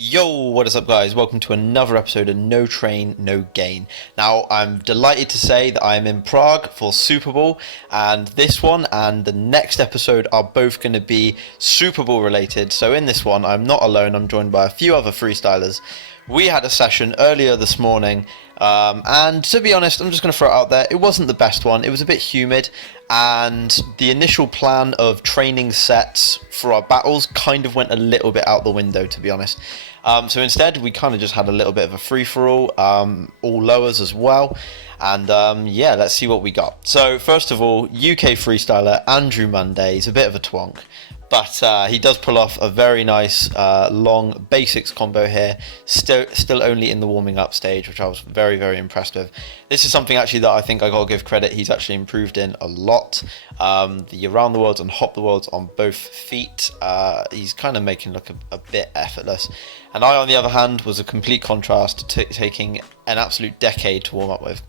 Yo, what is up guys? Welcome to another episode of No Train, No Gain. Now, I'm delighted to say that I'm in Prague for superball, and this one and the next episode are both going to be superball related. So in this one, I'm not alone, I'm joined by a few other freestylers. We had a session earlier this morning, and to be honest, I'm just going to throw it out there, it wasn't the best one. It was a bit humid, and the initial plan of training sets for our battles kind of went a little bit out the window, to be honest. So instead, we kind of just had a little bit of a free-for-all, all lowers as well. And yeah, let's see what we got. So first of all, UK freestyler Andrew Monday is a bit of a twonk, but he does pull off a very nice long basics combo here, still only in the warming up stage, which I was very, very impressed with. This is something actually that I think I gotta give credit, he's actually improved in a lot. The around the worlds and hop the worlds on both feet, he's kind of making look a bit effortless. And I, on the other hand, was a complete contrast to taking an absolute decade to warm up with.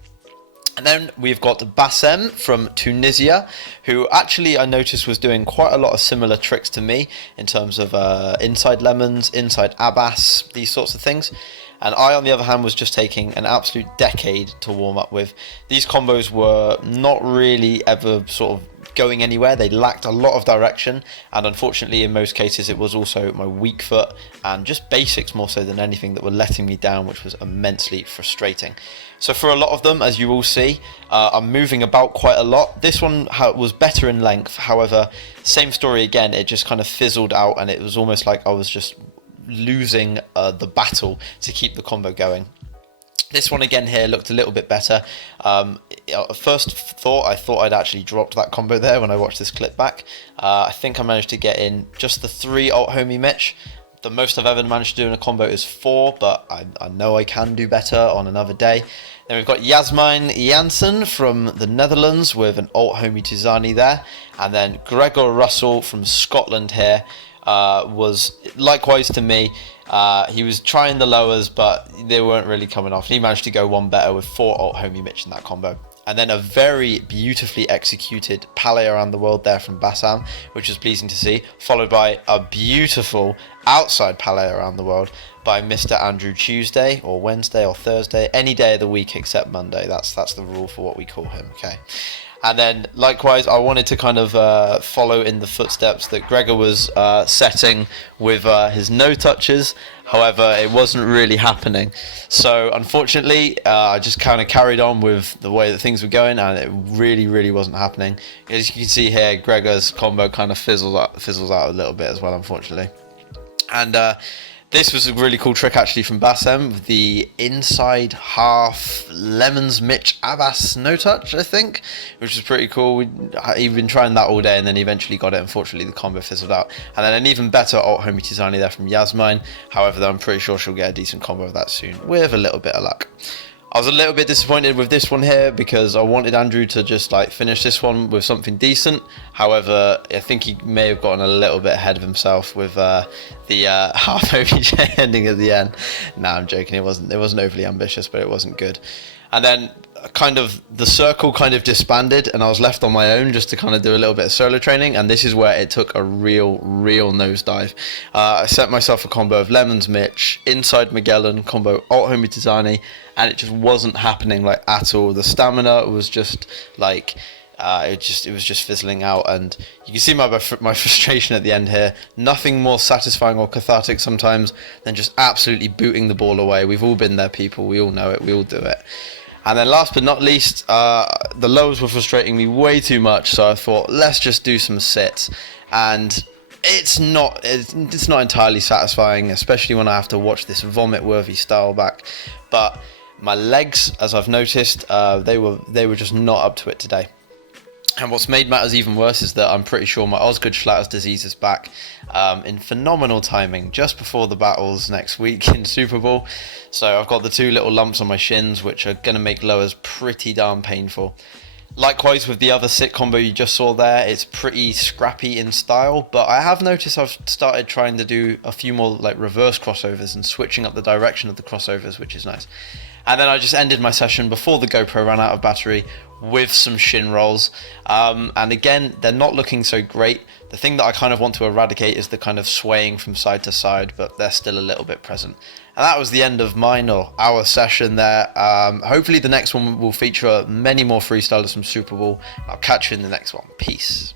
And then we've got Bassem from Tunisia, who actually I noticed was doing quite a lot of similar tricks to me in terms of inside lemons, inside abbas, these sorts of things. And I, on the other hand, was just taking an absolute decade to warm up with. These combos were not really ever sort of going anywhere. They lacked a lot of direction, and unfortunately in most cases it was also my weak foot and just basics more so than anything that were letting me down, which was immensely frustrating. So for a lot of them, as you will see, I'm moving about quite a lot. This one was better in length, however, same story again, it just kind of fizzled out and it was almost like I was just losing the battle to keep the combo going. This one again here looked a little bit better. First thought, I thought I'd actually dropped that combo there when I watched this clip back. I think I managed to get in just the 3 alt homie Mitch. The most I've ever managed to do in a combo is 4, but I know I can do better on another day. Then we've got Yasmijn Jansen from the Netherlands with an alt homie Tizani there. And then Gregor Russell from Scotland here was likewise to me. He was trying the lowers, but they weren't really coming off. He managed to go one better with 4 alt homie Mitch in that combo. And then a very beautifully executed palette around the world there from Bassam, which was pleasing to see, followed by a beautiful outside palette around the world by Mr. Andrew Tuesday, or Wednesday, or Thursday, any day of the week except Monday. That's the rule for what we call him, okay? And then, likewise, I wanted to kind of follow in the footsteps that Gregor was setting with his no-touches. However, it wasn't really happening. So, unfortunately, I just kind of carried on with the way that things were going, and it really, really wasn't happening. As you can see here, Gregor's combo kind of fizzles out a little bit as well, unfortunately. And this was a really cool trick actually from Bassem with the inside half lemons Mitch Abbas no touch, I think, which was pretty cool. He'd been trying that all day and then he eventually got it. Unfortunately, the combo fizzled out. And then an even better alt homie Tizani there from Yasmijn. However, I'm pretty sure she'll get a decent combo of that soon with a little bit of luck. I was a little bit disappointed with this one here because I wanted Andrew to just like finish this one with something decent. However, I think he may have gotten a little bit ahead of himself with the half OBJ ending at the end. Nah, I'm joking. It wasn't overly ambitious, but it wasn't good. And then kind of the circle kind of disbanded and I was left on my own just to kind of do a little bit of solo training, and this is where it took a real nosedive. I set myself a combo of Lemons Mitch, inside Magellan, combo alt homie Tizani, and it just wasn't happening like at all. The stamina was just like it was just fizzling out, and you can see my frustration at the end here. Nothing more satisfying or cathartic sometimes than just absolutely booting the ball away. We've all been there, people. We all know it. We all do it. And then last but not least, the lows were frustrating me way too much, so I thought, let's just do some sits. And it's not entirely satisfying, especially when I have to watch this vomit-worthy style back. But my legs, as I've noticed, they were just not up to it today. And what's made matters even worse is that I'm pretty sure my Osgood Schlatters disease is back in phenomenal timing just before the battles next week in Superball. So I've got the 2 little lumps on my shins, which are going to make lowers pretty darn painful. Likewise with the other sit combo you just saw there, it's pretty scrappy in style, but I have noticed I've started trying to do a few more like reverse crossovers and switching up the direction of the crossovers, which is nice. And then I just ended my session before the GoPro ran out of battery with some shin rolls. And again, they're not looking so great. The thing that I kind of want to eradicate is the kind of swaying from side to side, but they're still a little bit present. And that was the end of mine, or our session there. Hopefully the next one will feature many more freestylers from Superball. I'll catch you in the next one. Peace.